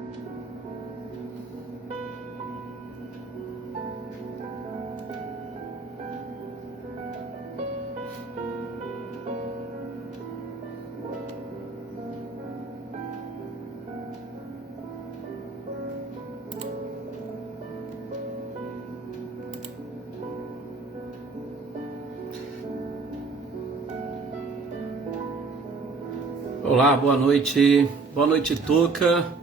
Olá, boa noite. Boa noite, Tuca.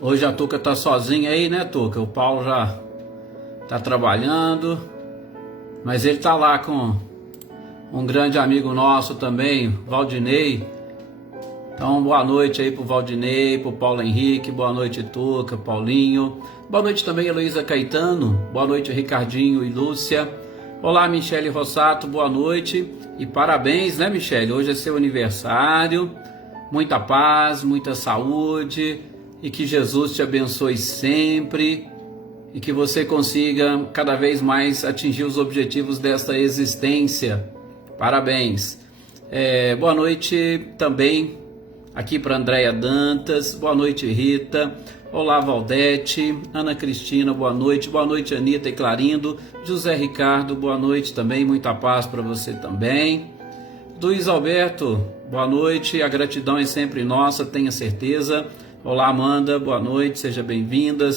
Hoje a Tuca tá sozinha aí, né, Tuca? O Paulo já tá trabalhando, mas ele tá lá com um grande amigo nosso também, Valdinei. Então, boa noite aí pro Valdinei, pro Paulo Henrique, boa noite, Tuca, Paulinho. Boa noite também, Heloísa Caetano. Boa noite, Ricardinho e Lúcia. Olá, Michele Rossato, boa noite. E parabéns, né, Michele? Hoje é seu aniversário. Muita paz, muita saúde e que Jesus te abençoe sempre e que você consiga cada vez mais atingir os objetivos desta existência. Parabéns. Boa noite também aqui para Andréia Dantas. Boa noite, Rita. Olá, Valdete. Ana Cristina, boa noite. Boa noite, Anitta e Clarindo. José Ricardo, boa noite também. Muita paz para você também. Luiz Alberto, boa noite, a gratidão é sempre nossa, tenha certeza. Olá, Amanda, boa noite, seja bem-vinda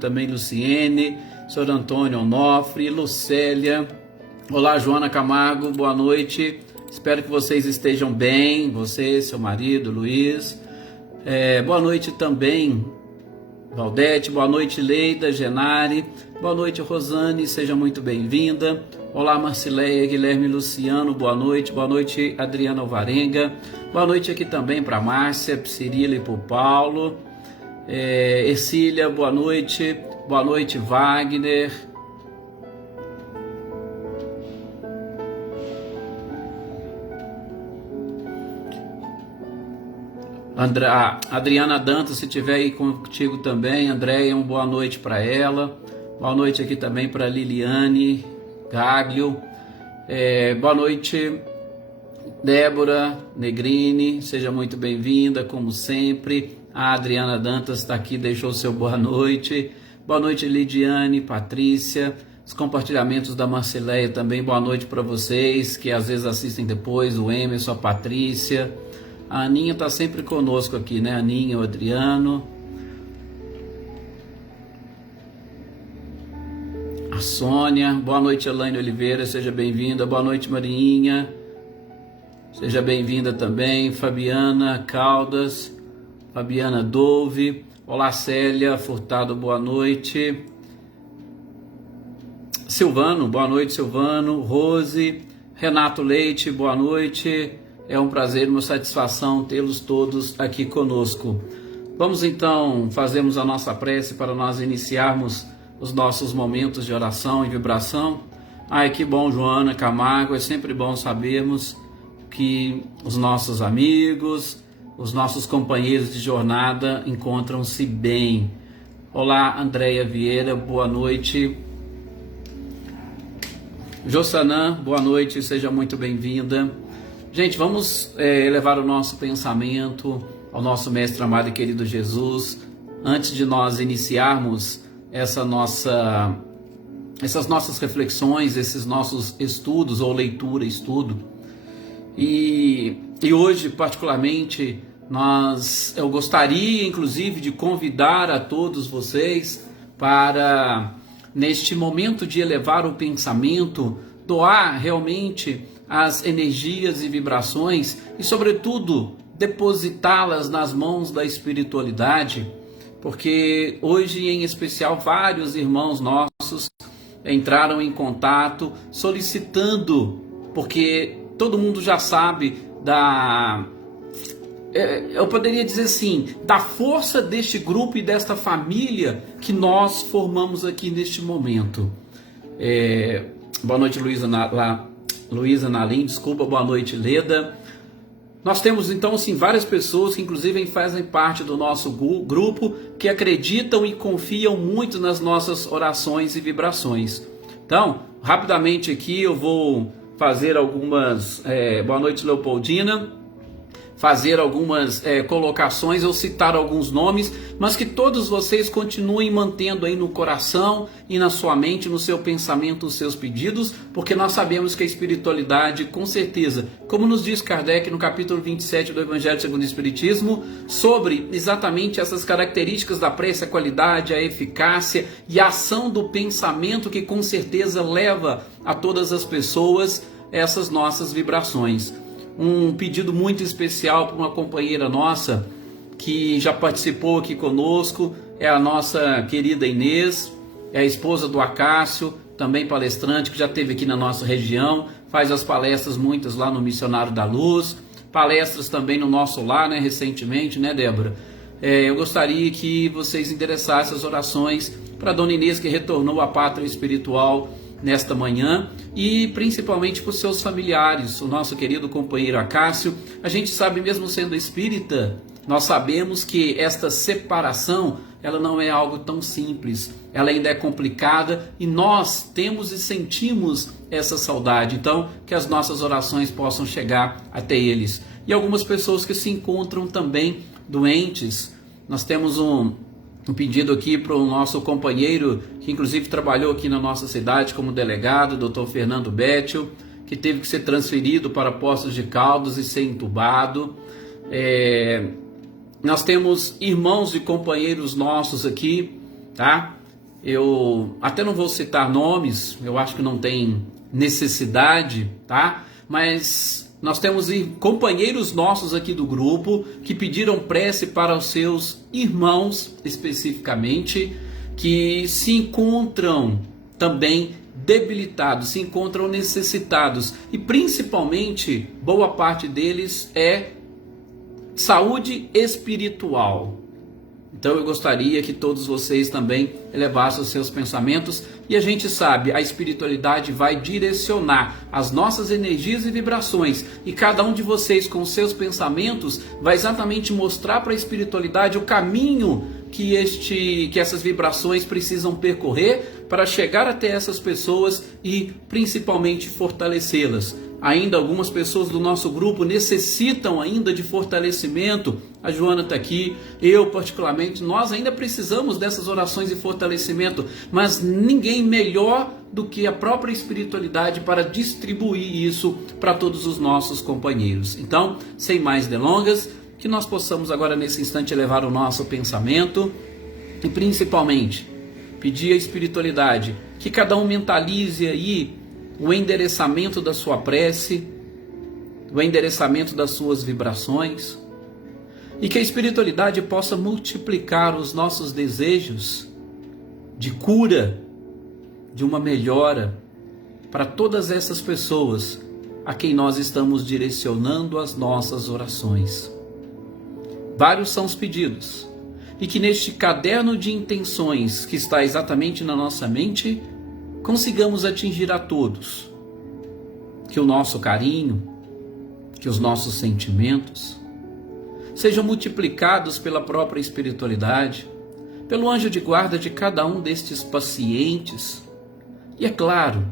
também, Luciene, Sr. Antônio Onofre, Lucélia. Olá, Joana Camargo, boa noite, espero que vocês estejam bem, você, seu marido, Luiz. Boa noite também, Valdete, boa noite, Leida, Genari, boa noite, Rosane, seja muito bem-vinda. Olá, Marcileia, Guilherme Luciano, boa noite, Adriana Alvarenga, boa noite aqui também para Márcia, Cirila e para o Paulo, Ercília, boa noite, Wagner. Adriana Dantas, se estiver aí contigo também, Andréia, uma boa noite para ela, boa noite aqui também para Liliane Gaglio, boa noite, Débora Negrini, seja muito bem-vinda, como sempre. A Adriana Dantas está aqui, deixou seu boa noite, Lidiane, Patrícia, os compartilhamentos da Marcileia também, boa noite para vocês, que às vezes assistem depois, o Emerson, a Patrícia, a Aninha está sempre conosco aqui, né, Aninha, o Adriano, a Sônia, boa noite, Elaine Oliveira, seja bem-vinda, boa noite, Marinha, seja bem-vinda também, Fabiana Caldas, Fabiana Dove, olá, Célia Furtado, boa noite, Silvano, boa noite, Silvano, Rose, Renato Leite, boa noite, é um prazer, uma satisfação tê-los todos aqui conosco. Vamos então, fazermos a nossa prece para nós iniciarmos os nossos momentos de oração e vibração. Ai, que bom, Joana Camargo, é sempre bom sabermos que os nossos amigos, os nossos companheiros de jornada encontram-se bem. Olá, Andréia Vieira, boa noite. Jossanã, boa noite, seja muito bem-vinda. Gente, vamos elevar o nosso pensamento ao nosso mestre amado e querido Jesus, antes de nós iniciarmos essas nossas reflexões, esses nossos estudos, ou leitura, estudo. E hoje, particularmente, eu gostaria, inclusive, de convidar a todos vocês para, neste momento de elevar o pensamento, doar realmente as energias e vibrações e, sobretudo, depositá-las nas mãos da espiritualidade, porque hoje, em especial, vários irmãos nossos entraram em contato solicitando, porque todo mundo já sabe eu poderia dizer assim, da força deste grupo e desta família que nós formamos aqui neste momento. Boa noite, Luísa Nalim, desculpa, boa noite, Leda. Nós temos então assim várias pessoas que inclusive fazem parte do nosso grupo, que acreditam e confiam muito nas nossas orações e vibrações. Então, rapidamente aqui eu vou fazer algumas... boa noite, Leopoldina. fazer algumas colocações ou citar alguns nomes, mas que todos vocês continuem mantendo aí no coração e na sua mente, no seu pensamento, os seus pedidos, porque nós sabemos que a espiritualidade, com certeza, como nos diz Kardec no capítulo 27 do Evangelho segundo o Espiritismo, sobre exatamente essas características da prece, a qualidade, a eficácia e a ação do pensamento, que com certeza leva a todas as pessoas essas nossas vibrações. Um pedido muito especial para uma companheira nossa que já participou aqui conosco, é a nossa querida Inês, é a esposa do Acácio, também palestrante, que já esteve aqui na nossa região, faz as palestras muitas lá no Missionário da Luz, palestras também no nosso lar, né, recentemente, né, Débora? Eu gostaria que vocês endereçassem as orações para a Dona Inês, que retornou à pátria espiritual nesta manhã, e principalmente para os seus familiares, o nosso querido companheiro Acácio. A gente sabe, mesmo sendo espírita, nós sabemos que esta separação, ela não é algo tão simples, ela ainda é complicada, e nós temos e sentimos essa saudade. Então, que as nossas orações possam chegar até eles. E algumas pessoas que se encontram também doentes. Nós temos um pedido aqui para o nosso companheiro, que inclusive trabalhou aqui na nossa cidade como delegado, Dr. Fernando Bettel, que teve que ser transferido para Poços de Caldas e ser entubado. Nós temos irmãos e companheiros nossos aqui, tá? Eu até não vou citar nomes, eu acho que não tem necessidade, tá? Mas nós temos companheiros nossos aqui do grupo que pediram prece para os seus irmãos, especificamente, que se encontram também debilitados, se encontram necessitados, e principalmente boa parte deles é saúde espiritual. Então eu gostaria que todos vocês também elevassem os seus pensamentos, e a gente sabe, a espiritualidade vai direcionar as nossas energias e vibrações, e cada um de vocês com os seus pensamentos vai exatamente mostrar para a espiritualidade o caminho que essas vibrações precisam percorrer para chegar até essas pessoas e principalmente fortalecê-las. Ainda algumas pessoas do nosso grupo necessitam ainda de fortalecimento. A Joana está aqui, eu particularmente, nós ainda precisamos dessas orações de fortalecimento, mas ninguém melhor do que a própria espiritualidade para distribuir isso para todos os nossos companheiros. Então, sem mais delongas, que nós possamos agora nesse instante elevar o nosso pensamento e principalmente pedir à espiritualidade que cada um mentalize aí o endereçamento da sua prece, o endereçamento das suas vibrações, e que a espiritualidade possa multiplicar os nossos desejos de cura, de uma melhora para todas essas pessoas a quem nós estamos direcionando as nossas orações. Vários são os pedidos, e que neste caderno de intenções que está exatamente na nossa mente, consigamos atingir a todos, que o nosso carinho, que os nossos sentimentos sejam multiplicados pela própria espiritualidade, pelo anjo de guarda de cada um destes pacientes, e é claro,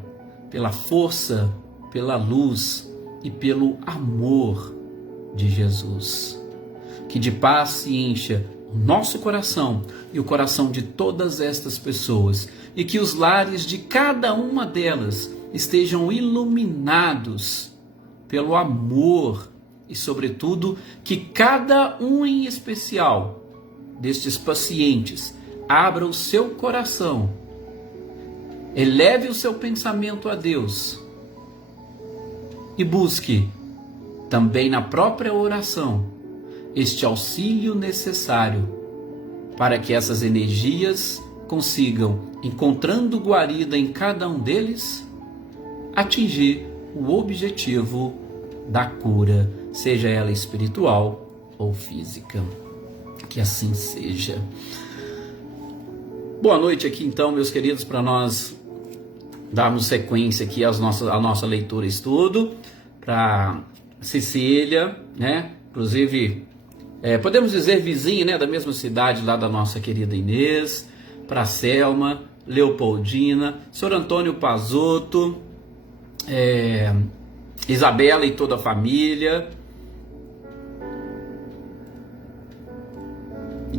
pela força, pela luz e pelo amor de Jesus. Que de paz se encha o nosso coração e o coração de todas estas pessoas, e que os lares de cada uma delas estejam iluminados pelo amor, e sobretudo que cada um em especial destes pacientes abra o seu coração, eleve o seu pensamento a Deus e busque também na própria oração este auxílio necessário para que essas energias consigam, encontrando guarida em cada um deles, atingir o objetivo da cura, seja ela espiritual ou física. Que assim seja. Boa noite aqui então, meus queridos, para nós darmos sequência aqui à nossa leitura e estudo. Para Cecília, né? Inclusive, podemos dizer vizinha, né? Da mesma cidade lá da nossa querida Inês. Para Selma, Leopoldina, Sr. Antônio Pazotto, Isabela e toda a família.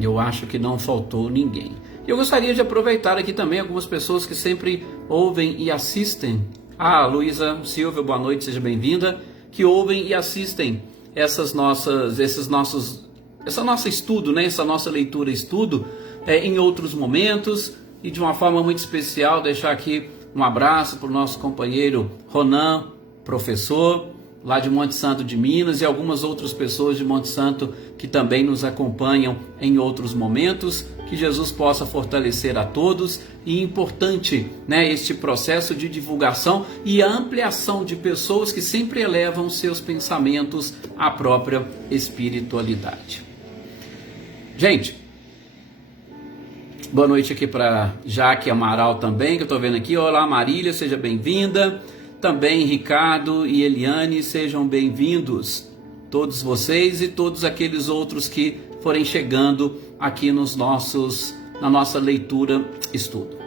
Eu acho que não faltou ninguém. Eu gostaria de aproveitar aqui também algumas pessoas que sempre ouvem e assistem. Luísa Silva, boa noite, seja bem-vinda. Que ouvem e assistem essa nossa estudo, né? Essa nossa leitura estudo em outros momentos. E de uma forma muito especial, deixar aqui um abraço para o nosso companheiro Ronan, professor, lá de Monte Santo de Minas, e algumas outras pessoas de Monte Santo que também nos acompanham em outros momentos. Que Jesus possa fortalecer a todos. E importante, né, este processo de divulgação e a ampliação de pessoas que sempre elevam seus pensamentos à própria espiritualidade. Gente, boa noite aqui para Jaque Amaral também, que eu estou vendo aqui. Olá, Marília, seja bem-vinda. Também Ricardo e Eliane, sejam bem-vindos. Todos vocês e todos aqueles outros que forem chegando aqui na nossa leitura estudo.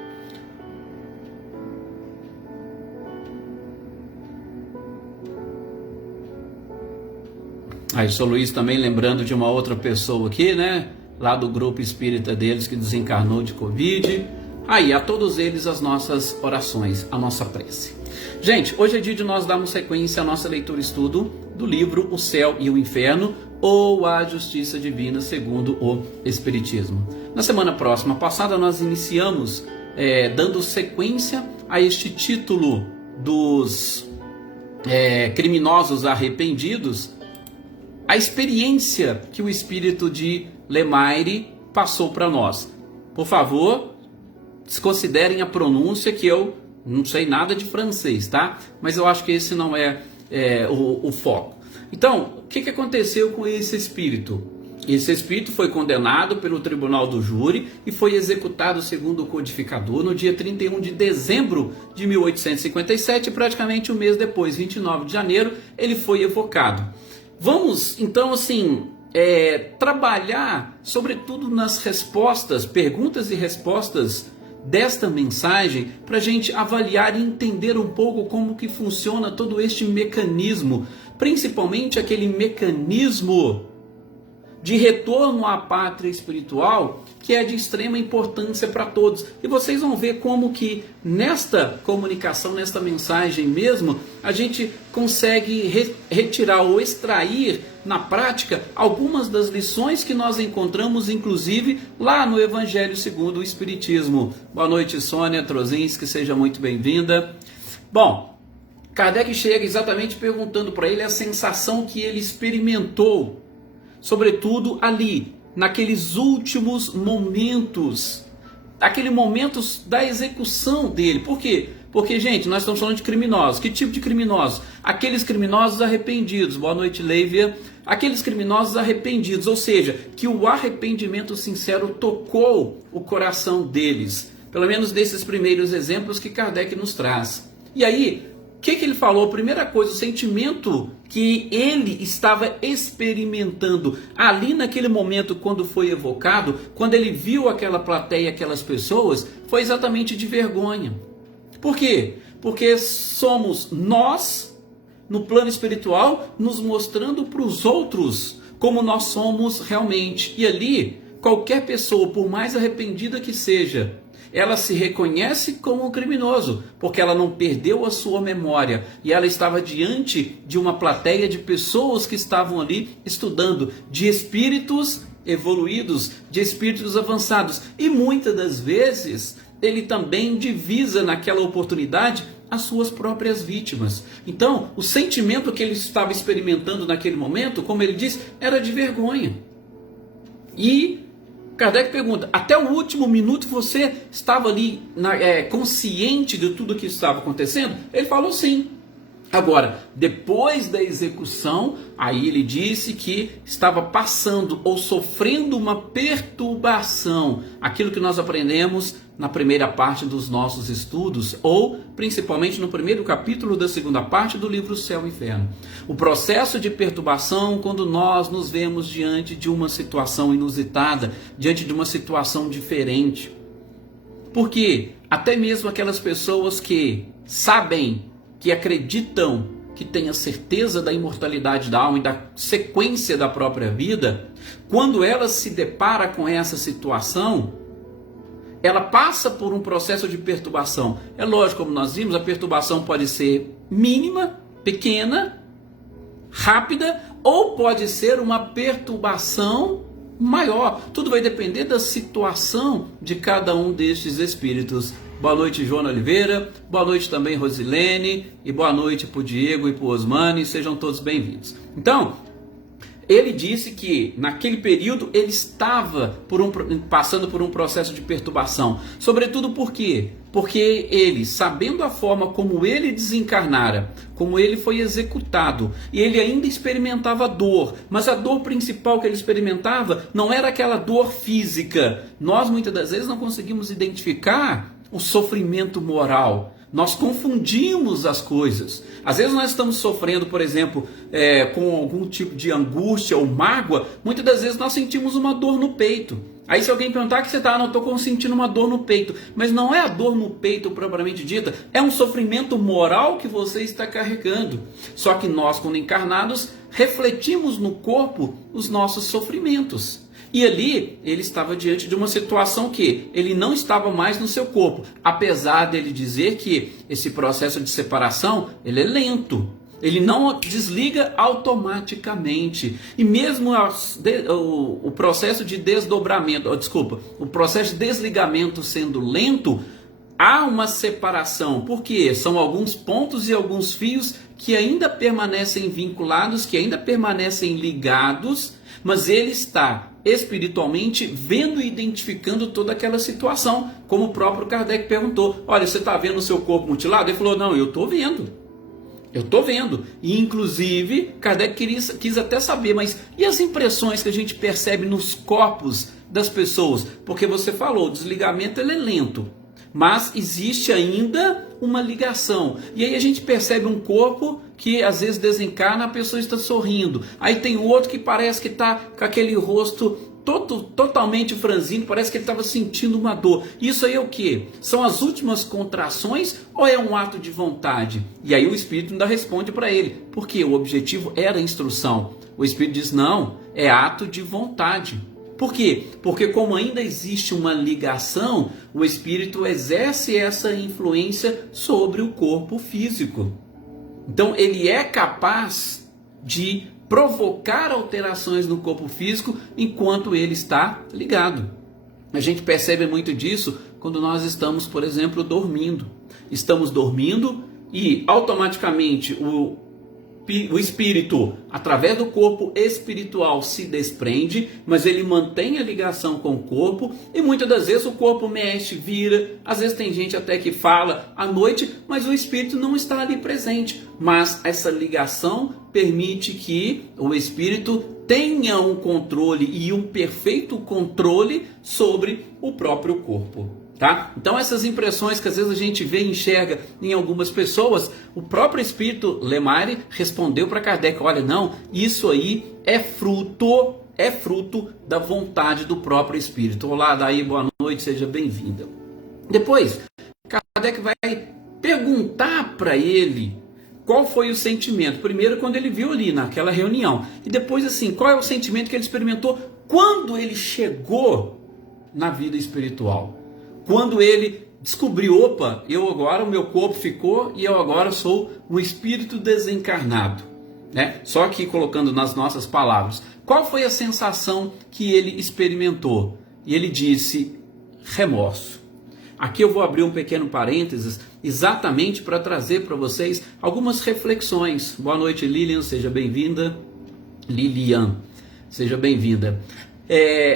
Aí, Sr. Luiz também lembrando de uma outra pessoa aqui, né? Lá do grupo espírita deles que desencarnou de Covid. Aí, a todos eles as nossas orações, a nossa prece. Gente, hoje é dia de nós darmos sequência à nossa leitura e estudo do livro O Céu e o Inferno, ou A Justiça Divina segundo o Espiritismo. Na semana passada nós iniciamos dando sequência a este título dos criminosos arrependidos, a experiência que o espírito de Lemaire passou para nós. Por favor, desconsiderem a pronúncia, que eu não sei nada de francês, tá? Mas eu acho que esse não é o foco. Então, o que aconteceu com esse espírito? Esse espírito foi condenado pelo tribunal do júri e foi executado segundo o codificador no dia 31 de dezembro de 1857, praticamente um mês depois, 29 de janeiro, ele foi evocado. Vamos, então, assim, trabalhar, sobretudo nas respostas, perguntas e respostas desta mensagem, para a gente avaliar e entender um pouco como que funciona todo este mecanismo, principalmente aquele mecanismo de retorno à pátria espiritual, que é de extrema importância para todos. E vocês vão ver como que nesta comunicação, nesta mensagem mesmo, a gente consegue retirar ou extrair na prática algumas das lições que nós encontramos, inclusive, lá no Evangelho segundo o Espiritismo. Boa noite, Sônia Trozinski, seja muito bem-vinda. Bom, Kardec chega exatamente perguntando para ele a sensação que ele experimentou, sobretudo ali, naqueles últimos momentos, aquele momento da execução dele. Por quê? Porque, gente, nós estamos falando de criminosos. Que tipo de criminosos? Aqueles criminosos arrependidos. Boa noite, Leivia. Aqueles criminosos arrependidos, ou seja, que o arrependimento sincero tocou o coração deles. Pelo menos desses primeiros exemplos que Kardec nos traz. E aí, o que ele falou? Primeira coisa, o sentimento que ele estava experimentando ali naquele momento quando foi evocado, quando ele viu aquela plateia, aquelas pessoas, foi exatamente de vergonha. Por quê? Porque somos nós, no plano espiritual, nos mostrando para os outros como nós somos realmente. E ali, qualquer pessoa, por mais arrependida que seja, ela se reconhece como um criminoso, porque ela não perdeu a sua memória e ela estava diante de uma plateia de pessoas que estavam ali estudando, de espíritos evoluídos, de espíritos avançados. E muitas das vezes ele também divisa naquela oportunidade as suas próprias vítimas. Então, o sentimento que ele estava experimentando naquele momento, como ele diz, era de vergonha. E Kardec pergunta, até o último minuto você estava ali consciente de tudo que estava acontecendo? Ele falou sim. Agora, depois da execução, aí ele disse que estava passando ou sofrendo uma perturbação. Aquilo que nós aprendemos na primeira parte dos nossos estudos, ou principalmente no primeiro capítulo da segunda parte do livro Céu e Inferno. O processo de perturbação, quando nós nos vemos diante de uma situação inusitada, diante de uma situação diferente. Porque até mesmo aquelas pessoas que sabem, que acreditam que tem a certeza da imortalidade da alma e da sequência da própria vida, quando ela se depara com essa situação, ela passa por um processo de perturbação. É lógico, como nós vimos, a perturbação pode ser mínima, pequena, rápida, ou pode ser uma perturbação maior. Tudo vai depender da situação de cada um destes espíritos. Boa noite, Joana Oliveira. Boa noite também, Rosilene. E boa noite para o Diego e para o Osmani. Sejam todos bem-vindos. Então, ele disse que naquele período ele estava passando por um processo de perturbação. Sobretudo por quê? Porque ele, sabendo a forma como ele desencarnara, como ele foi executado, e ele ainda experimentava dor, mas a dor principal que ele experimentava não era aquela dor física. Nós muitas das vezes não conseguimos identificar o sofrimento moral. Nós confundimos as coisas. Às vezes nós estamos sofrendo, por exemplo, com algum tipo de angústia ou mágoa. Muitas das vezes nós sentimos uma dor no peito. Aí se alguém perguntar que você está, não, estou sentindo uma dor no peito. Mas não é a dor no peito propriamente dita. É um sofrimento moral que você está carregando. Só que nós, quando encarnados, refletimos no corpo os nossos sofrimentos. E ali ele estava diante de uma situação que ele não estava mais no seu corpo, apesar dele dizer que esse processo de separação ele é lento, ele não desliga automaticamente. E mesmo o processo de desdobramento, o processo de desligamento sendo lento, há uma separação, porque são alguns pontos e alguns fios que ainda permanecem vinculados, que ainda permanecem ligados, mas ele está espiritualmente vendo e identificando toda aquela situação, como o próprio Kardec perguntou: olha, você está vendo o seu corpo mutilado? Ele falou: não, eu estou vendo. Eu estou vendo. E inclusive Kardec quis até saber, mas e as impressões que a gente percebe nos corpos das pessoas? Porque você falou, o desligamento ele é lento, mas existe ainda uma ligação. E aí a gente percebe um corpo que às vezes desencarna, a pessoa está sorrindo. Aí tem outro que parece que está com aquele rosto totalmente franzino, parece que ele estava sentindo uma dor. Isso aí é o que? São as últimas contrações ou é um ato de vontade? E aí o Espírito ainda responde para ele, porque o objetivo era a instrução. O Espírito diz: não, é ato de vontade. Por quê? Porque como ainda existe uma ligação, o Espírito exerce essa influência sobre o corpo físico. Então ele é capaz de provocar alterações no corpo físico enquanto ele está ligado. A gente percebe muito disso quando nós estamos, por exemplo, dormindo. Estamos dormindo e automaticamente o espírito, através do corpo espiritual, se desprende, mas ele mantém a ligação com o corpo, e muitas das vezes o corpo mexe, vira, às vezes tem gente até que fala à noite, mas o espírito não está ali presente. Mas essa ligação permite que o espírito tenha um controle e um perfeito controle sobre o próprio corpo. Tá? Então essas impressões que às vezes a gente vê e enxerga em algumas pessoas, o próprio espírito Lemaitre respondeu para Kardec: olha, não, isso aí é fruto da vontade do próprio espírito. Olá, Daí, boa noite, seja bem-vinda. Depois, Kardec vai perguntar para ele qual foi o sentimento. Primeiro, quando ele viu ali naquela reunião, e depois assim, qual é o sentimento que ele experimentou quando ele chegou na vida espiritual. Quando ele descobriu: opa, eu agora, o meu corpo ficou e eu agora sou um espírito desencarnado, né? Só que colocando nas nossas palavras, qual foi a sensação que ele experimentou? E ele disse: remorso. Aqui eu vou abrir um pequeno parênteses exatamente para trazer para vocês algumas reflexões. Boa noite, Lilian, seja bem-vinda. Lilian, seja bem-vinda.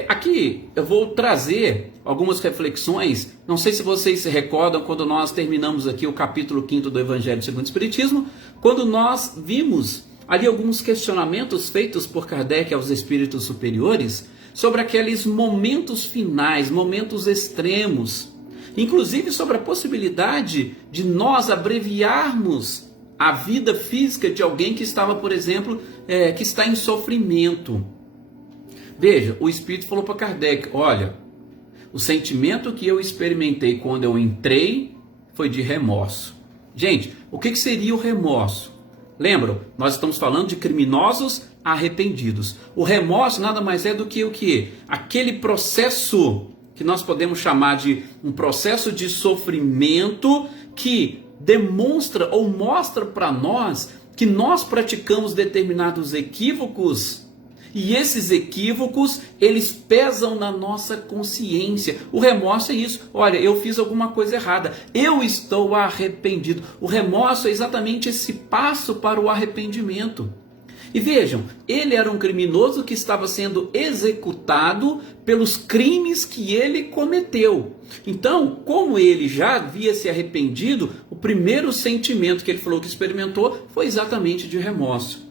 Aqui eu vou trazer algumas reflexões. Não sei se vocês se recordam quando nós terminamos aqui o capítulo 5º do Evangelho segundo o Espiritismo, quando nós vimos ali alguns questionamentos feitos por Kardec aos espíritos superiores sobre aqueles momentos finais, momentos extremos, inclusive sobre a possibilidade de nós abreviarmos a vida física de alguém que estava, por exemplo, que está em sofrimento. Veja, o Espírito falou para Kardec: olha, o sentimento que eu experimentei quando eu entrei foi de remorso. Gente, o que seria o remorso? Lembram? Nós estamos falando de criminosos arrependidos. O remorso nada mais é do que o quê? Aquele processo que nós podemos chamar de um processo de sofrimento que demonstra ou mostra para nós que nós praticamos determinados equívocos. E esses equívocos, eles pesam na nossa consciência. O remorso é isso. Olha, eu fiz alguma coisa errada. Eu estou arrependido. O remorso é exatamente esse passo para o arrependimento. E vejam, ele era um criminoso que estava sendo executado pelos crimes que ele cometeu. Então, como ele já havia se arrependido, o primeiro sentimento que ele falou que experimentou foi exatamente de remorso.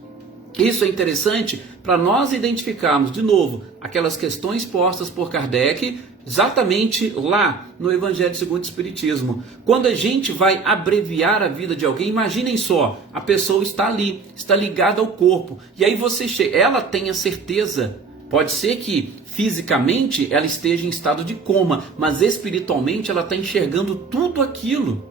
Isso é interessante para nós identificarmos, de novo, aquelas questões postas por Kardec, exatamente lá no Evangelho segundo o Espiritismo. Quando a gente vai abreviar a vida de alguém, imaginem só, a pessoa está ali, está ligada ao corpo, e aí você chega, ela tem a certeza, pode ser que fisicamente ela esteja em estado de coma, mas espiritualmente ela está enxergando tudo aquilo.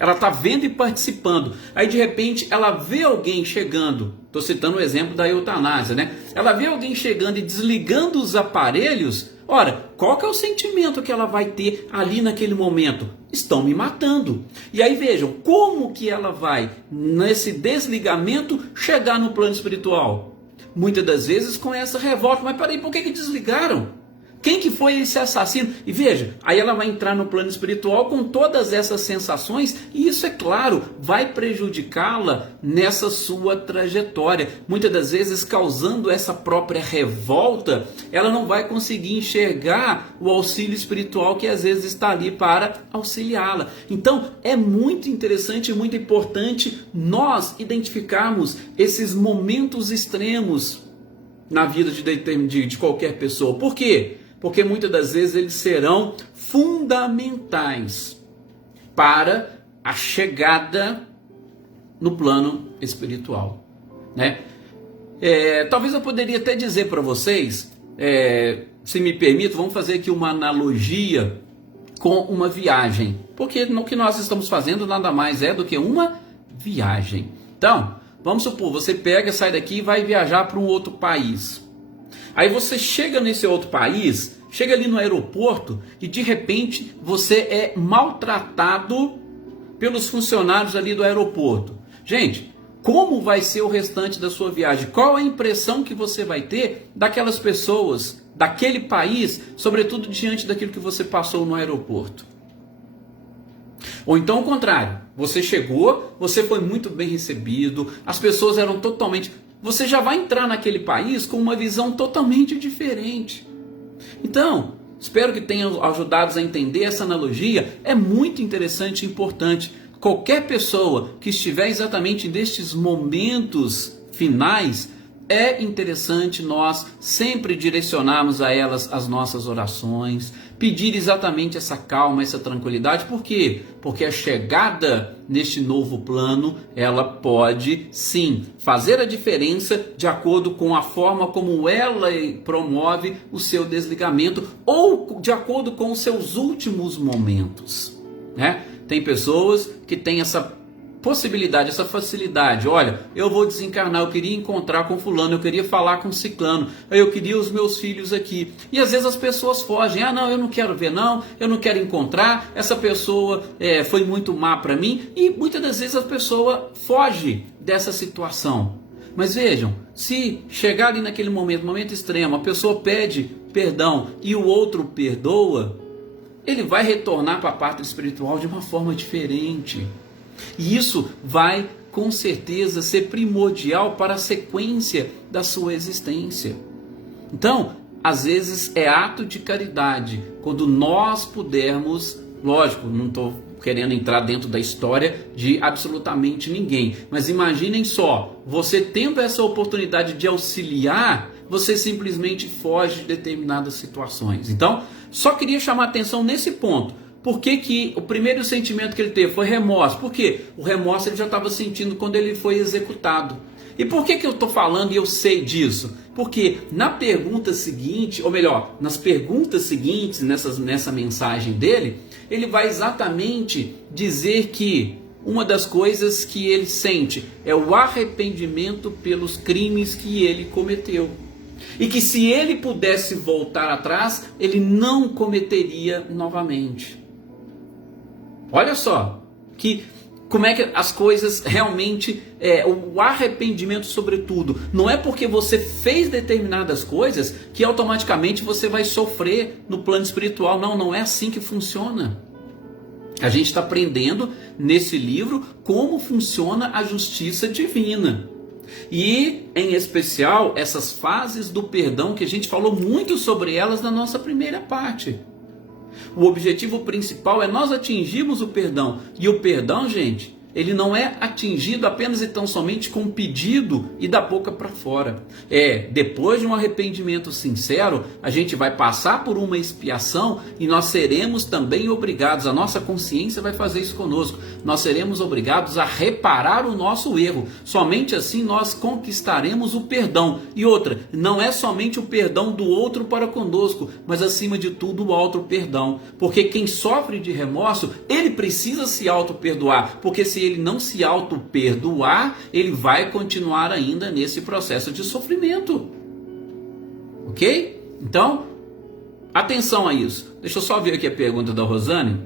Ela está vendo e participando. Aí de repente ela vê alguém chegando. Estou citando o exemplo da eutanásia, né? Ela vê alguém chegando e desligando os aparelhos. Ora, qual que é o sentimento que ela vai ter ali naquele momento? Estão me matando. E aí vejam, como que ela vai, nesse desligamento, chegar no plano espiritual? Muitas das vezes com essa revolta. Mas peraí, por que desligaram? Quem que foi esse assassino? E veja, aí ela vai entrar no plano espiritual com todas essas sensações e isso, é claro, vai prejudicá-la nessa sua trajetória. Muitas das vezes causando essa própria revolta, ela não vai conseguir enxergar o auxílio espiritual que às vezes está ali para auxiliá-la. Então é muito interessante e muito importante nós identificarmos esses momentos extremos na vida de qualquer pessoa. Por quê? Porque muitas das vezes eles serão fundamentais para a chegada no plano espiritual, né? Talvez eu poderia até dizer para vocês, se me permite, vamos fazer aqui uma analogia com uma viagem, porque no que nós estamos fazendo nada mais é do que uma viagem. Então, vamos supor, você pega, sai daqui e vai viajar para um outro país. Aí você chega nesse outro país, chega ali no aeroporto e de repente você é maltratado pelos funcionários ali do aeroporto. Gente, como vai ser o restante da sua viagem? Qual a impressão que você vai ter daquelas pessoas, daquele país, sobretudo diante daquilo que você passou no aeroporto? Ou então o contrário, você chegou, você foi muito bem recebido, as pessoas eram totalmente... Você já vai entrar naquele país com uma visão totalmente diferente. Então, espero que tenha ajudado a entender essa analogia, é muito interessante e importante. Qualquer pessoa que estiver exatamente nestes momentos finais, é interessante nós sempre direcionarmos a elas as nossas orações, pedir exatamente essa calma, essa tranquilidade. Por quê? Porque a chegada neste novo plano, ela pode sim fazer a diferença de acordo com a forma como ela promove o seu desligamento ou de acordo com os seus últimos momentos, né? Tem pessoas que têm essa possibilidade, essa facilidade. Olha, eu vou desencarnar, eu queria encontrar com fulano, eu queria falar com ciclano, eu queria os meus filhos aqui. E às vezes as pessoas fogem. Não, eu não quero ver não, eu não quero encontrar, essa pessoa foi muito má para mim. E muitas das vezes a pessoa foge dessa situação. Mas vejam, se chegar ali naquele momento extremo, a pessoa pede perdão e o outro perdoa, ele vai retornar para a parte espiritual de uma forma diferente. E isso vai, com certeza, ser primordial para a sequência da sua existência. Então, às vezes é ato de caridade, quando nós pudermos, lógico, não estou querendo entrar dentro da história de absolutamente ninguém, mas imaginem só, você tendo essa oportunidade de auxiliar, você simplesmente foge de determinadas situações. Então, só queria chamar a atenção nesse ponto. Por que o primeiro sentimento que ele teve foi remorso? Por quê? O remorso ele já estava sentindo quando ele foi executado. E por que eu estou falando e eu sei disso? Porque na pergunta seguinte, ou melhor, nas perguntas seguintes, nessa mensagem dele, ele vai exatamente dizer que uma das coisas que ele sente é o arrependimento pelos crimes que ele cometeu. E que se ele pudesse voltar atrás, ele não cometeria novamente. Olha só, como é que as coisas realmente, o arrependimento sobretudo, não é porque você fez determinadas coisas que automaticamente você vai sofrer no plano espiritual. Não é assim que funciona. A gente está aprendendo nesse livro como funciona a justiça divina. E, em especial, essas fases do perdão, que a gente falou muito sobre elas na nossa primeira parte. O objetivo principal é nós atingirmos o perdão. E o perdão, gente, ele não é atingido apenas e tão somente com pedido e da boca para fora. Depois de um arrependimento sincero, a gente vai passar por uma expiação e nós seremos também obrigados, a nossa consciência vai fazer isso conosco, nós seremos obrigados a reparar o nosso erro. Somente assim nós conquistaremos o perdão. E outra, não é somente o perdão do outro para conosco, mas acima de tudo o auto-perdão. Porque quem sofre de remorso, ele precisa se auto-perdoar, porque se ele não se auto-perdoar, ele vai continuar ainda nesse processo de sofrimento. Ok? Então, atenção a isso. Deixa eu só ver aqui a pergunta da Rosane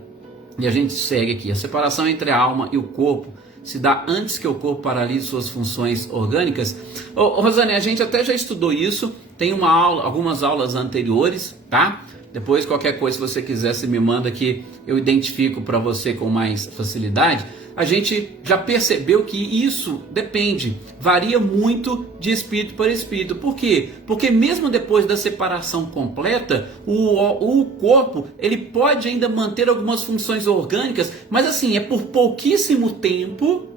e a gente segue aqui. A separação entre a alma e o corpo se dá antes que o corpo paralise suas funções orgânicas? Rosane, a gente até já estudou isso, tem algumas aulas anteriores, tá? Depois, qualquer coisa, se você quiser, você me manda que eu identifico para você com mais facilidade. A gente já percebeu que isso depende, varia muito de espírito para espírito. Por quê? Porque mesmo depois da separação completa, o corpo ele pode ainda manter algumas funções orgânicas, mas assim, é por pouquíssimo tempo,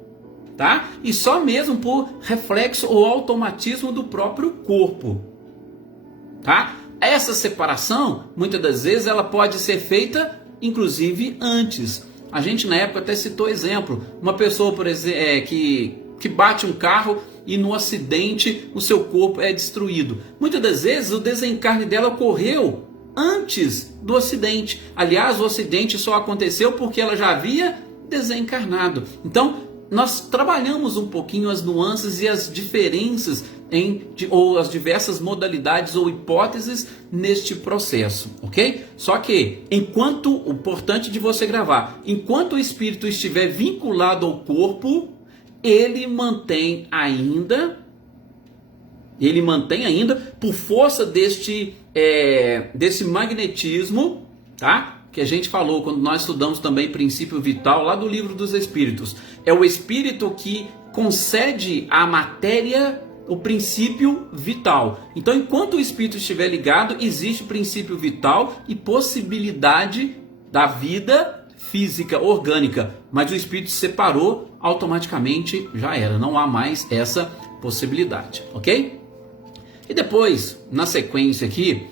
tá? E só mesmo por reflexo ou automatismo do próprio corpo, tá? Essa separação, muitas das vezes, ela pode ser feita, inclusive, antes. A gente, na época, até citou exemplo. Uma pessoa, por exemplo, que bate um carro e no acidente o seu corpo é destruído. Muitas das vezes, o desencarne dela ocorreu antes do acidente. Aliás, o acidente só aconteceu porque ela já havia desencarnado. Então, nós trabalhamos um pouquinho as nuances e as diferenças ou as diversas modalidades ou hipóteses neste processo, ok? Só que, o importante de você gravar, enquanto o espírito estiver vinculado ao corpo, ele mantém ainda, por força desse magnetismo, tá? Que a gente falou quando nós estudamos também princípio vital lá do livro dos espíritos. É o espírito que concede à matéria o princípio vital. Então, enquanto o espírito estiver ligado, existe o princípio vital e possibilidade da vida física, orgânica. Mas o espírito se separou, automaticamente já era. Não há mais essa possibilidade, ok? E depois, na sequência aqui,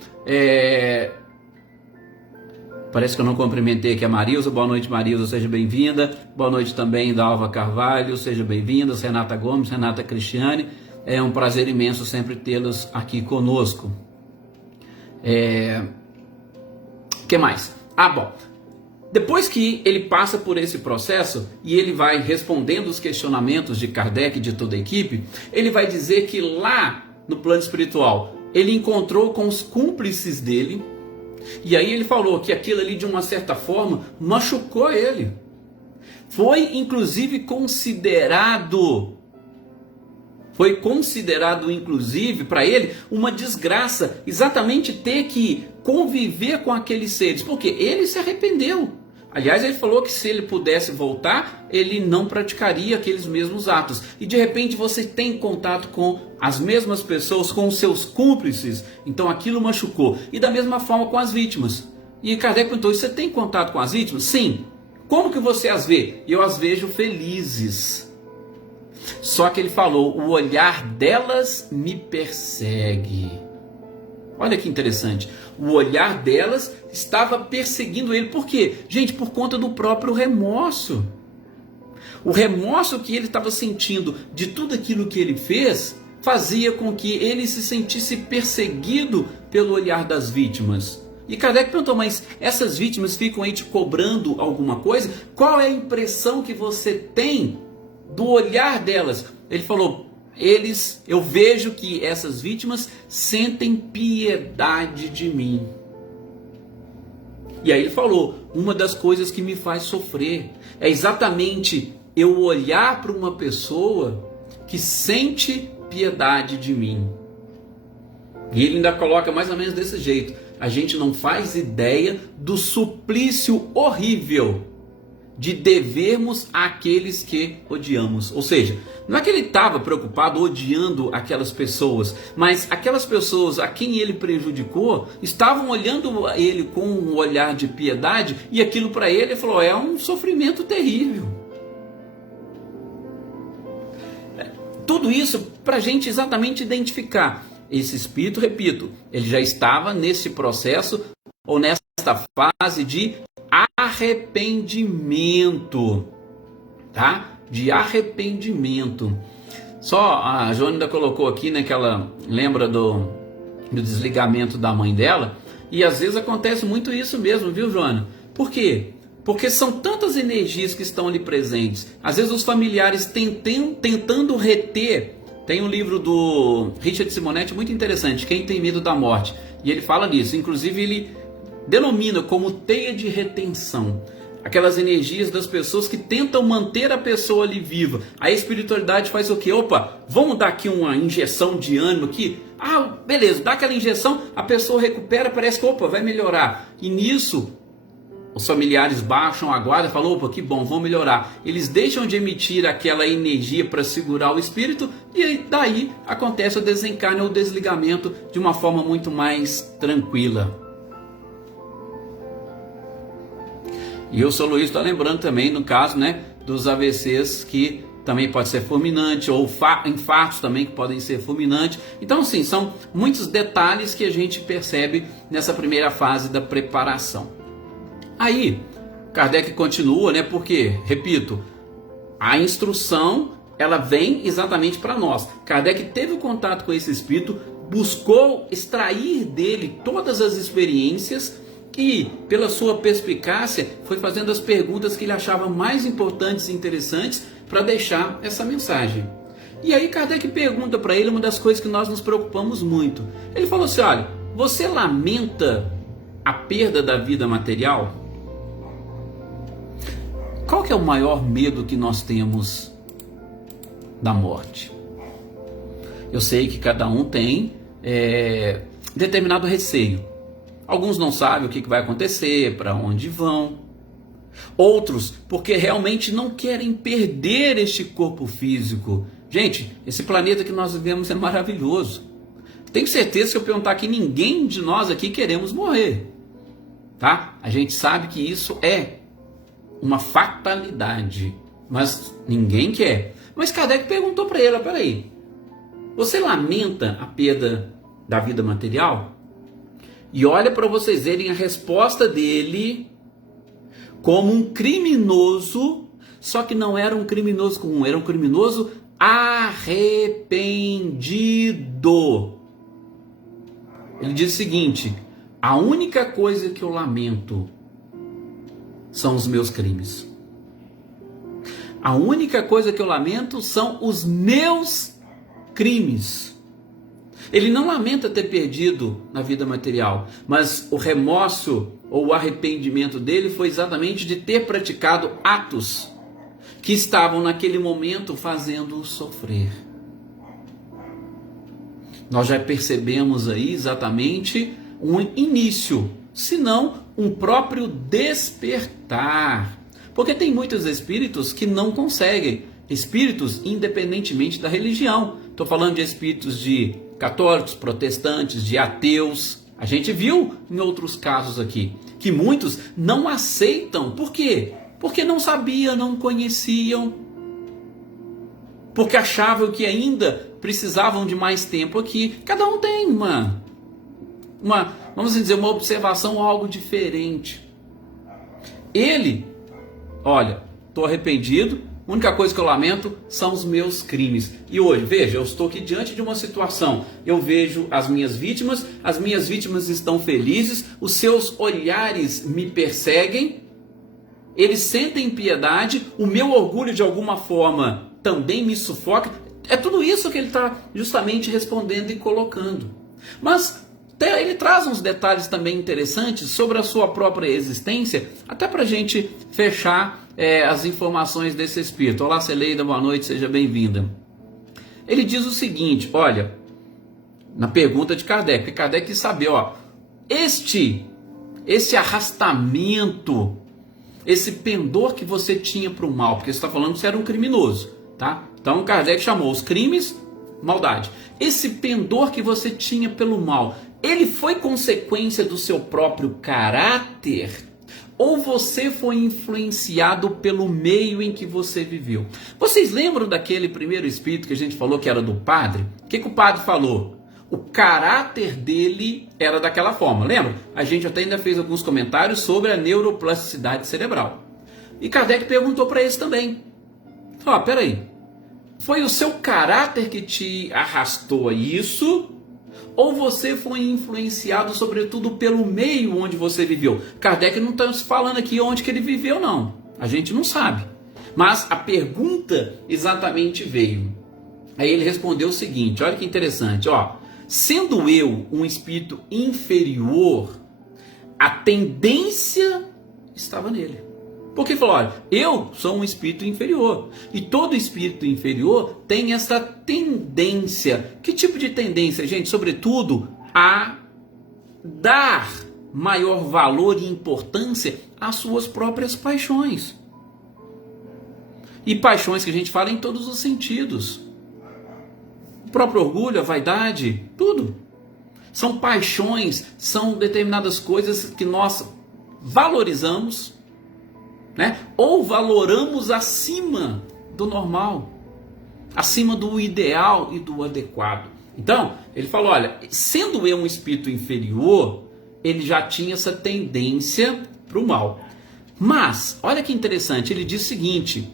parece que eu não cumprimentei aqui a Marilza. Boa noite, Marilza, seja bem-vinda. Boa noite também da Alva Carvalho, seja bem-vindas. Renata Gomes, Renata Cristiane. É um prazer imenso sempre tê-los aqui conosco. O que mais? Bom. Depois que ele passa por esse processo e ele vai respondendo os questionamentos de Kardec e de toda a equipe, ele vai dizer que lá no plano espiritual ele encontrou com os cúmplices dele. E aí ele falou que aquilo ali, de uma certa forma, machucou ele. Foi inclusive considerado, inclusive, para ele, uma desgraça, exatamente ter que conviver com aqueles seres, porque ele se arrependeu. Aliás, ele falou que se ele pudesse voltar, ele não praticaria aqueles mesmos atos. E de repente você tem contato com as mesmas pessoas, com os seus cúmplices, então aquilo machucou. E da mesma forma com as vítimas. E Kardec perguntou: você tem contato com as vítimas? Sim. Como que você as vê? Eu as vejo felizes. Só que ele falou: o olhar delas me persegue. Olha que interessante. O olhar delas estava perseguindo ele. Por quê? Gente, por conta do próprio remorso. O remorso que ele estava sentindo de tudo aquilo que ele fez fazia com que ele se sentisse perseguido pelo olhar das vítimas. E Kardec perguntou, mas essas vítimas ficam aí te cobrando alguma coisa? Qual é a impressão que você tem do olhar delas? Ele falou, eu vejo que essas vítimas sentem piedade de mim. E aí ele falou, uma das coisas que me faz sofrer é exatamente eu olhar para uma pessoa que sente piedade de mim. E ele ainda coloca mais ou menos desse jeito. A gente não faz ideia do suplício horrível de devermos àqueles que odiamos. Ou seja, não é que ele estava preocupado odiando aquelas pessoas, mas aquelas pessoas a quem ele prejudicou estavam olhando ele com um olhar de piedade, e aquilo para ele falou, é um sofrimento terrível. Tudo isso para a gente exatamente identificar. Esse espírito, repito, ele já estava nesse processo ou nesta fase de arrependimento, tá? De arrependimento. Só a Joana ainda colocou aqui, né, que ela lembra do desligamento da mãe dela, e às vezes acontece muito isso mesmo, viu, Joana? Por quê? Porque são tantas energias que estão ali presentes. Às vezes os familiares tentando reter. Tem um livro do Richard Simonetti muito interessante, Quem Tem Medo da Morte, e ele fala nisso. Inclusive ele denomina como teia de retenção, aquelas energias das pessoas que tentam manter a pessoa ali viva. A espiritualidade faz o quê? Opa, vamos dar aqui uma injeção de ânimo aqui. Ah, beleza, dá aquela injeção, a pessoa recupera, parece que opa, vai melhorar. E nisso os familiares baixam a guarda e falam, opa, que bom, vão melhorar. Eles deixam de emitir aquela energia para segurar o espírito, e daí acontece o desencarne ou o desligamento de uma forma muito mais tranquila. E o Sr. Luiz está lembrando também, no caso, né, dos AVCs, que também pode ser fulminante, ou infartos também que podem ser fulminantes. Então, sim, são muitos detalhes que a gente percebe nessa primeira fase da preparação. Aí, Kardec continua, né? Porque, repito, a instrução, ela vem exatamente para nós. Kardec teve contato com esse espírito, buscou extrair dele todas as experiências e, pela sua perspicácia, foi fazendo as perguntas que ele achava mais importantes e interessantes para deixar essa mensagem. E aí Kardec pergunta para ele uma das coisas que nós nos preocupamos muito. Ele falou assim, olha, você lamenta a perda da vida material? Qual que é o maior medo que nós temos da morte? Eu sei que cada um tem determinado receio. Alguns não sabem o que vai acontecer, para onde vão. Outros, porque realmente não querem perder este corpo físico. Gente, esse planeta que nós vivemos é maravilhoso. Tenho certeza que se eu perguntar aqui, ninguém de nós aqui queremos morrer. Tá? A gente sabe que isso é uma fatalidade, mas ninguém quer. Mas Kardec perguntou para ela, peraí, você lamenta a perda da vida material? E olha para vocês verem a resposta dele como um criminoso, só que não era um criminoso comum, era um criminoso arrependido. Ele diz o seguinte, a única coisa que eu lamento são os meus crimes. A única coisa que eu lamento são os meus crimes. Ele não lamenta ter perdido na vida material, mas o remorso ou o arrependimento dele foi exatamente de ter praticado atos que estavam naquele momento fazendo-o sofrer. Nós já percebemos aí exatamente um início, se não um próprio despertar. Porque tem muitos espíritos que não conseguem, espíritos independentemente da religião. Estou falando de espíritos de católicos, protestantes, de ateus. A gente viu em outros casos aqui que muitos não aceitam. Por quê? Porque não sabiam, não conheciam, porque achavam que ainda precisavam de mais tempo aqui. Cada um tem vamos dizer, uma observação ou algo diferente. Ele, olha, estou arrependido, A única coisa que eu lamento são os meus crimes. E hoje, veja, eu estou aqui diante de uma situação. Eu vejo as minhas vítimas estão felizes, os seus olhares me perseguem, eles sentem piedade, o meu orgulho de alguma forma também me sufoca. É tudo isso que ele está justamente respondendo e colocando. Mas ele traz uns detalhes também interessantes sobre a sua própria existência, até para a gente fechar as informações desse espírito. Olá, Celeida, boa noite, seja bem-vinda. Ele diz o seguinte, olha, na pergunta de Kardec, porque Kardec quis saber, esse arrastamento, esse pendor que você tinha para o mal, porque você está falando que você era um criminoso, tá? Então Kardec chamou os crimes, maldade. Esse pendor que você tinha pelo mal, ele foi consequência do seu próprio caráter? Ou você foi influenciado pelo meio em que você viveu? Vocês lembram daquele primeiro espírito que a gente falou que era do padre? O que o padre falou? O caráter dele era daquela forma, lembra? A gente até ainda fez alguns comentários sobre a neuroplasticidade cerebral. E Kardec perguntou para eles também. Peraí, foi o seu caráter que te arrastou a isso? Ou você foi influenciado sobretudo pelo meio onde você viveu? Kardec não está falando aqui onde que ele viveu, não. A gente não sabe. Mas a pergunta exatamente veio. Aí ele respondeu o seguinte, olha que interessante, sendo eu um espírito inferior, a tendência estava nele. Porque falou, olha, eu sou um espírito inferior. E todo espírito inferior tem essa tendência. Que tipo de tendência, gente? Sobretudo a dar maior valor e importância às suas próprias paixões. E paixões que a gente fala em todos os sentidos. O próprio orgulho, a vaidade, tudo. São paixões, são determinadas coisas que nós valorizamos, ou valoramos acima do normal, acima do ideal e do adequado. Então, ele falou, olha, sendo eu um espírito inferior, ele já tinha essa tendência para o mal. Mas, olha que interessante, ele diz o seguinte,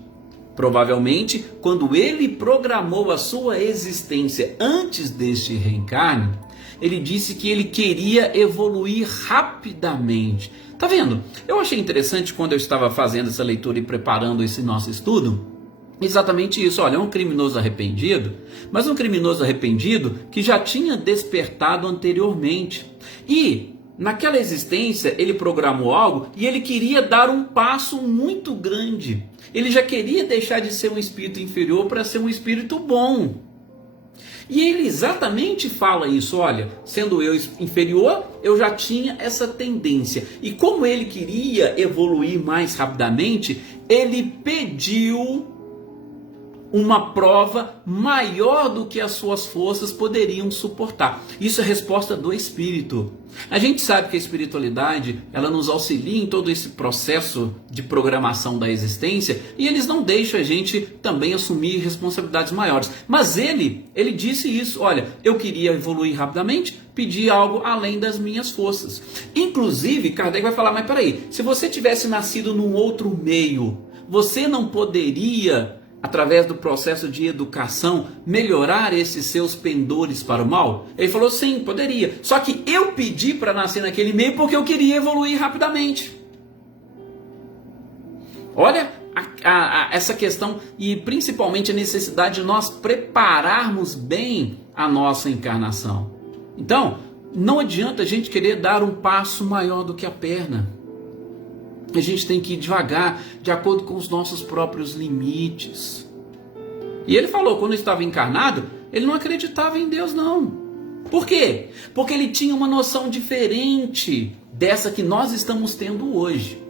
provavelmente, quando ele programou a sua existência antes deste reencarne, ele disse que ele queria evoluir rapidamente. Tá vendo? Eu achei interessante quando eu estava fazendo essa leitura e preparando esse nosso estudo, exatamente isso. Olha, é um criminoso arrependido, mas um criminoso arrependido que já tinha despertado anteriormente. E naquela existência ele programou algo e ele queria dar um passo muito grande. Ele já queria deixar de ser um espírito inferior para ser um espírito bom. E ele exatamente fala isso, olha, sendo eu inferior, eu já tinha essa tendência. E como ele queria evoluir mais rapidamente, ele pediu uma prova maior do que as suas forças poderiam suportar. Isso é resposta do Espírito. A gente sabe que a espiritualidade, ela nos auxilia em todo esse processo de programação da existência e eles não deixam a gente também assumir responsabilidades maiores. Mas ele disse isso, olha, eu queria evoluir rapidamente, pedi algo além das minhas forças. Inclusive, Kardec vai falar, mas peraí, se você tivesse nascido num outro meio, você não poderia, através do processo de educação, melhorar esses seus pendores para o mal? Ele falou, sim, poderia. Só que eu pedi para nascer naquele meio porque eu queria evoluir rapidamente. Olha essa questão e principalmente a necessidade de nós prepararmos bem a nossa encarnação. Então, não adianta a gente querer dar um passo maior do que a perna. A gente tem que ir devagar, de acordo com os nossos próprios limites. E ele falou, quando estava encarnado, ele não acreditava em Deus, não. Por quê? Porque ele tinha uma noção diferente dessa que nós estamos tendo hoje.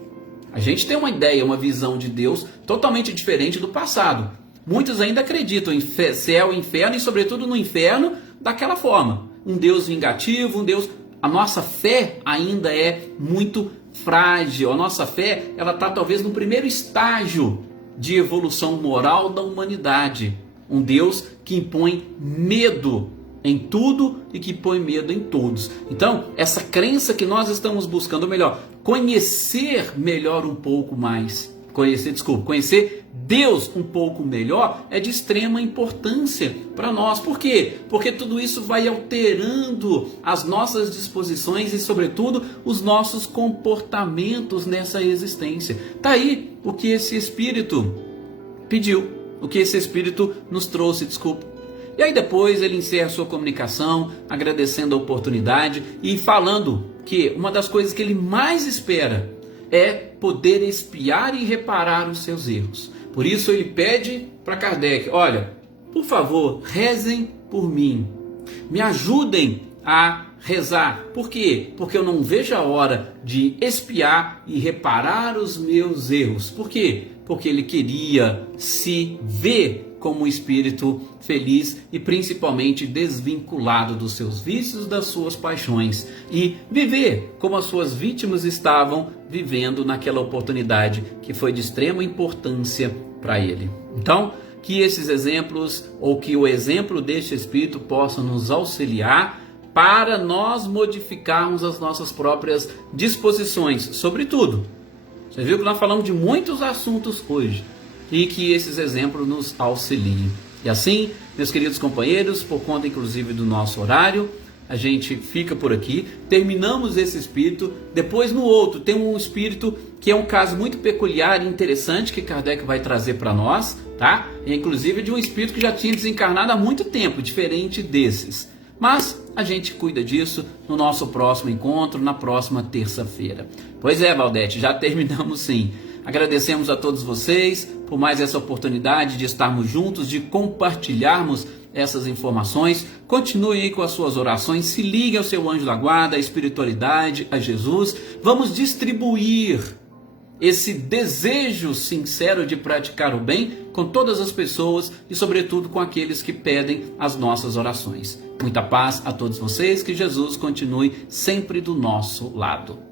A gente tem uma ideia, uma visão de Deus totalmente diferente do passado. Muitos ainda acreditam em céu, inferno e sobretudo no inferno daquela forma. Um Deus vingativo, um Deus... A nossa fé ainda é muito frágil. A nossa fé, ela está talvez no primeiro estágio de evolução moral da humanidade. Um Deus que impõe medo em tudo e que põe medo em todos. Então, essa crença que nós estamos buscando, ou melhor, conhecer melhor um pouco mais Conhecer Deus um pouco melhor é de extrema importância para nós. Por quê? Porque tudo isso vai alterando as nossas disposições e, sobretudo, os nossos comportamentos nessa existência. Tá aí o que esse Espírito pediu, o que esse Espírito nos trouxe, E aí depois ele encerra sua comunicação, agradecendo a oportunidade e falando que uma das coisas que ele mais espera é poder expiar e reparar os seus erros. Por isso ele pede para Kardec, olha, por favor, rezem por mim, me ajudem a rezar. Por quê? Porque eu não vejo a hora de expiar e reparar os meus erros. Por quê? Porque ele queria se ver como um espírito feliz e principalmente desvinculado dos seus vícios, das suas paixões, e viver como as suas vítimas estavam vivendo naquela oportunidade que foi de extrema importância para ele. Então, que esses exemplos, ou que o exemplo deste espírito possa nos auxiliar para nós modificarmos as nossas próprias disposições, sobretudo. Você viu que nós falamos de muitos assuntos hoje, e que esses exemplos nos auxiliem. E assim, meus queridos companheiros, por conta inclusive do nosso horário, a gente fica por aqui, terminamos esse espírito, depois no outro tem um espírito que é um caso muito peculiar e interessante que Kardec vai trazer para nós, tá? É inclusive de um espírito que já tinha desencarnado há muito tempo, diferente desses. Mas a gente cuida disso no nosso próximo encontro, na próxima terça-feira. Pois é, Valdete, já terminamos sim. Agradecemos a todos vocês por mais essa oportunidade de estarmos juntos, de compartilharmos essas informações. Continue aí com as suas orações, se ligue ao seu anjo da guarda, à espiritualidade, a Jesus. Vamos distribuir esse desejo sincero de praticar o bem com todas as pessoas e sobretudo com aqueles que pedem as nossas orações. Muita paz a todos vocês, que Jesus continue sempre do nosso lado.